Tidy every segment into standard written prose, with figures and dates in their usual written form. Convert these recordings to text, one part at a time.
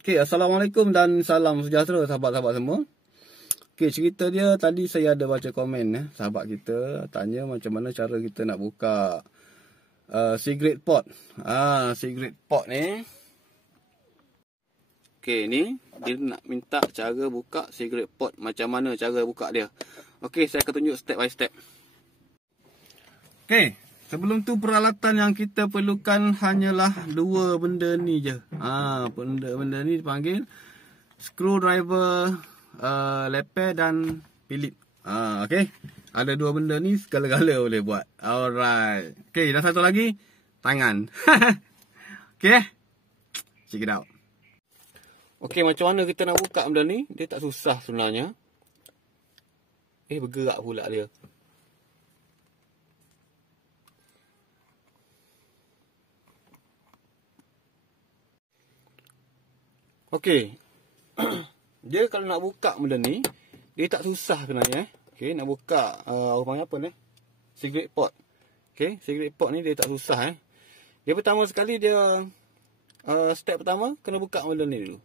Okay, Assalamualaikum dan salam sejahtera sahabat-sahabat semua. Okay, cerita dia tadi saya ada baca komen sahabat kita tanya macam mana cara kita nak buka cigarette pot. Cigarette pot ni. Okay, ni dia nak minta cara buka cigarette pot. Macam mana cara buka dia. Okay, saya akan tunjuk step by step. Okay, sebelum tu peralatan yang kita perlukan hanyalah dua benda ni je. Benda ni dipanggil screwdriver, leper dan Philip. Okay, ada dua benda ni segala-gala boleh buat. Alright. Okay, dan satu lagi tangan. Okay, check it out. Okay, macam mana kita nak buka benda ni? Dia tak susah sebenarnya. Bergerak pula dia. Okey. Dia kalau nak buka benda ni, dia tak susah sebenarnya. Okey, nak buka orang apa ni? Cigarette pot. Okey, cigarette pot ni dia tak susah Dia pertama sekali dia step pertama kena buka benda ni dulu.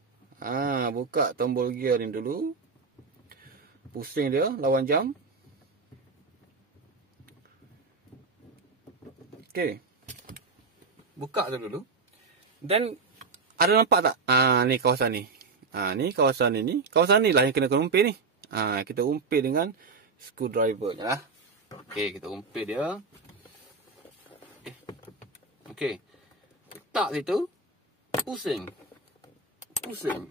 Buka tombol gear ni dulu. Pusing dia lawan jam. Okey. Buka tu dulu. Dan ada nampak tak? Ni kawasan ni. Ni kawasan ni. Kawasan ni lah yang kena umpil ni. Kita umpil dengan screwdriver je lah. Okey, kita umpil dia. Okey. Letak situ. Pusing. Pusing.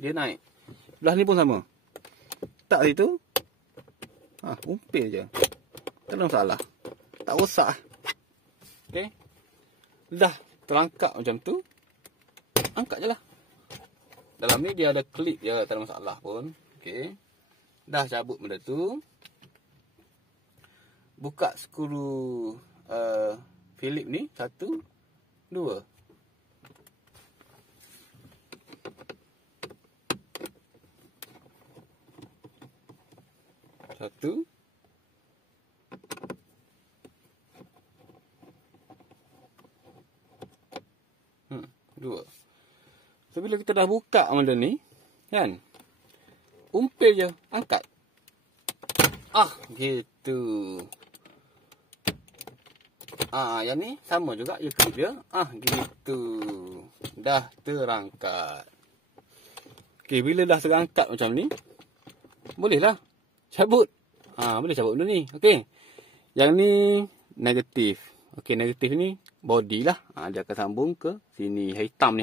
Dia naik. Belah ni pun sama. Letak situ. Umpil je. Tak ada masalah. Tak rosak. Okey. Dah terangkap macam tu. Angkat je lah. Dalam ni dia ada klip je. Tak ada masalah pun. Okay. Dah cabut benda tu. Buka skru Philip ni. 1, 2. Satu. Dua. So, bila kita dah buka benda ni, kan? Umpil je, angkat. Gitu. Yang ni sama juga, you klip dia. Gitu. Dah terangkat. Okey, bila dah terangkat macam ni, bolehlah cabut. Boleh cabut benda ni. Okey. Yang ni negatif. Okey, negatif ni body lah. Dia akan sambung ke sini. Hitam ni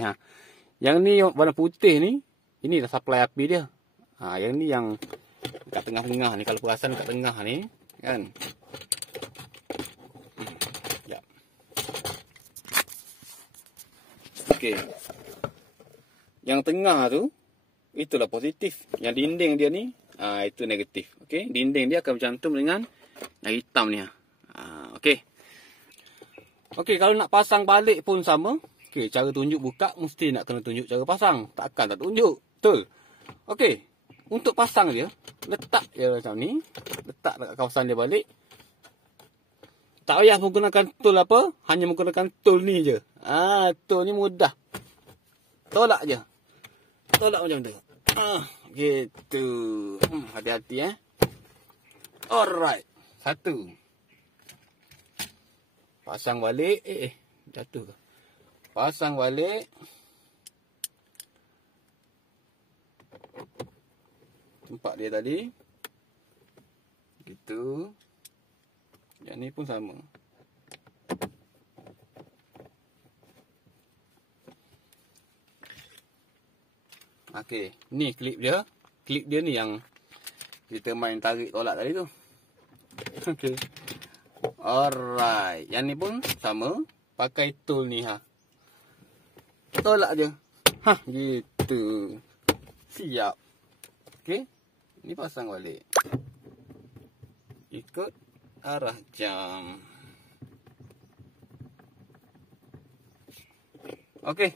Yang ni warna putih ni, ini dah supply api dia. Yang ni yang kat tengah-tengah ni. Kalau perasan kat tengah ni, kan. Sekejap. Okey. Yang tengah tu, itulah positif. Yang dinding dia ni, itu negatif. Okey, dinding dia akan bercantum dengan yang hitam ni. Okey. Okey, kalau nak pasang balik pun sama. Okey, cara tunjuk buka mesti nak kena tunjuk cara pasang. Takkan tak tunjuk. Betul. Okey. Untuk pasang dia, letak je macam ni. Letak dekat kawasan dia balik. Tak payah menggunakan tool apa. Hanya menggunakan tool ni je. Tool ni mudah. Tolak je. Tolak macam tu. Gitu. Hati-hati Alright. 1. Pasang balik. Jatuh ke? Pasang balik. Tempat dia tadi. Gitu. Yang ni pun sama. Okey. Ni klip dia. Klip dia ni yang kita main tarik tolak tadi tu. Okey. Alright. Yang ni pun sama. Pakai tool ni Tolak je. Gitu. Siap. Okey. Ni pasang balik. Ikut arah jam. Okey.